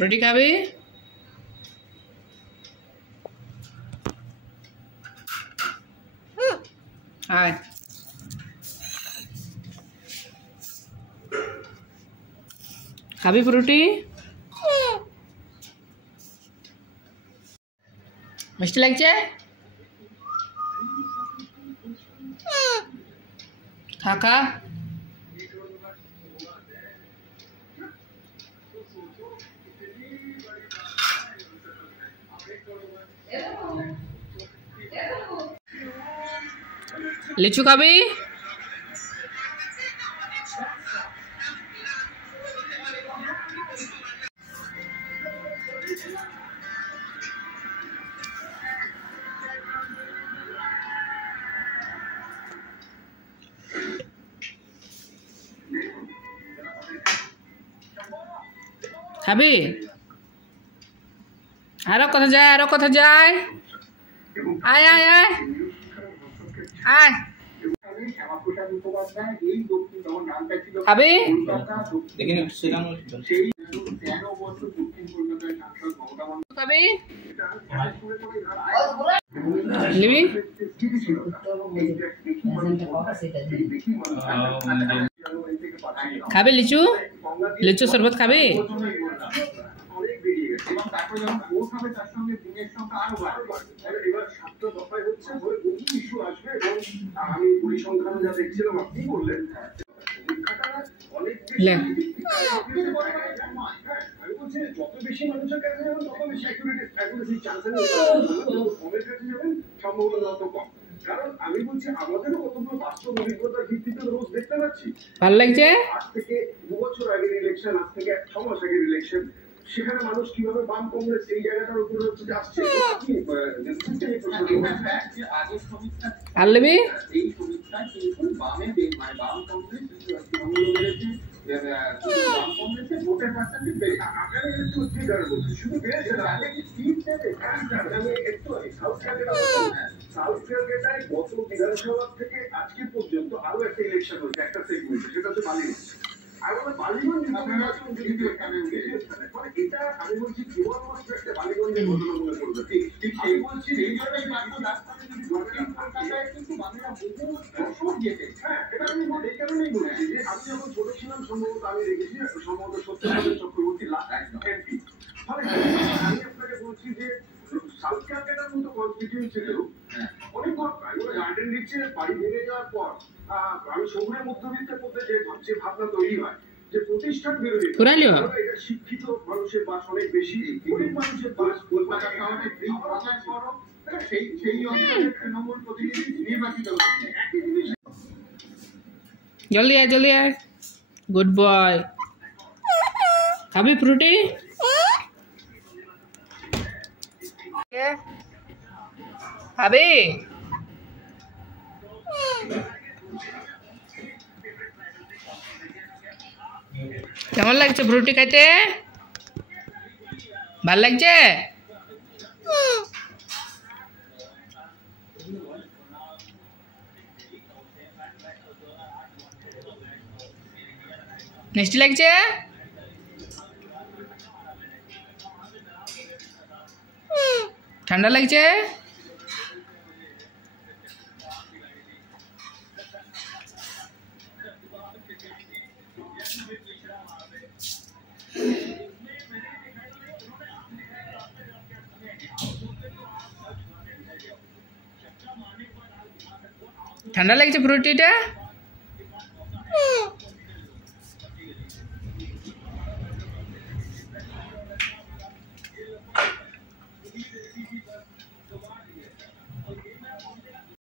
রুটি খাবি? আয় খাবি রুটি? মিষ্টি লাগছে? খা খা। লিচু খাবি? খাবি? আরো কথা যায়, আরো কথা যায়। আয় আয় আয় আয়। খাবি? খাবি? নিবি? খাবি লিচু? লিচু শরবত খাবি? যত বেশি মানুষের কাছে যাবেন তত বেশি অ্যাকুরেসি চান্স কমের কাছে যাবেন সম্ভাবনা তত কম। কারণ আমি বলছি আমাদেরও কতগুলো বাস্তব অভিজ্ঞতার ভিত্তিতে রোজ দেখতে পাচ্ছি। ভালো লাগছে? আজ থেকে 2 বছর আগের ইলেকশন, আজ থেকে 6 মাস আগের ইলেকশন, সেখানে মানুষ কিভাবে বাম কংগ্রেস এই জায়গাটার উপরে হচ্ছে যে আসছে। আর লেবি এই সমীক্ষা কিন্তু বামের বাম কংগ্রেস বাম কংগ্রেসের ভোটের পার্সেন্টেজ বেড়ে আপনারা একটু ট্রিগার বলছি শুধু বেড়েছে তাহলে কি সিট দেবে? আমি একটু সাউথ ক্যালকাটায় গত বিধানসভা থেকে আজকে পর্যন্ত আরো একটা ইলেকশন হয়েছে একটা সেগমেন্টে, সেটা হচ্ছে বালিগঞ্জ। আর ওরা বালিগঞ্জ মানে এটা আমি বলছি জীবন মস্ত একটা বালিগঞ্জের ঘটনা মনে করবে। ঠিক আমি বলছি এই জন্যই কলকাতায় কিন্তু বাংলা বহু দশক যেতে। হ্যাঁ, এটা আমি এই কারণেই বলছি যে আমি যখন ছোট ছিলাম সম্ভবত আমি দেখেছি সম্ভবত সত্যেন্দ্রনাথ চক্রবর্তী এমপি। ফলে আমি আপনাকে বলছি যে সাউথ ক্যালকাটার মতো কনস্টিটিউয়েন্সিতেও অনেক ঘটনা এগুলো গার্ডেন রিচে বাড়ি ভেঙে যাওয়ার পর আমি শহুরে মধ্যবিত্তের মধ্যে যে ভাবনা তৈরি হয় যে প্রতিষ্ঠান বিরোধী, এটা শিক্ষিত মানুষের বাস অনেক বেশি, গরিব মানুষের বাস কলকাতা শহরে সেই অঞ্চলের তৃণমূল প্রতিনিধি নির্বাচিত হচ্ছে। একই জিনিস। জলদি আয় জলদি আয়। Good boy. খাবি ফ্রুটি? খাবি? কেমন লাগছে ফ্রুটি খাইতে? ভাল লাগছে? মিষ্টি লাগছে? ঠান্ডা লাগছে? ঠান্ডা লাগছে ফ্রুটিটা?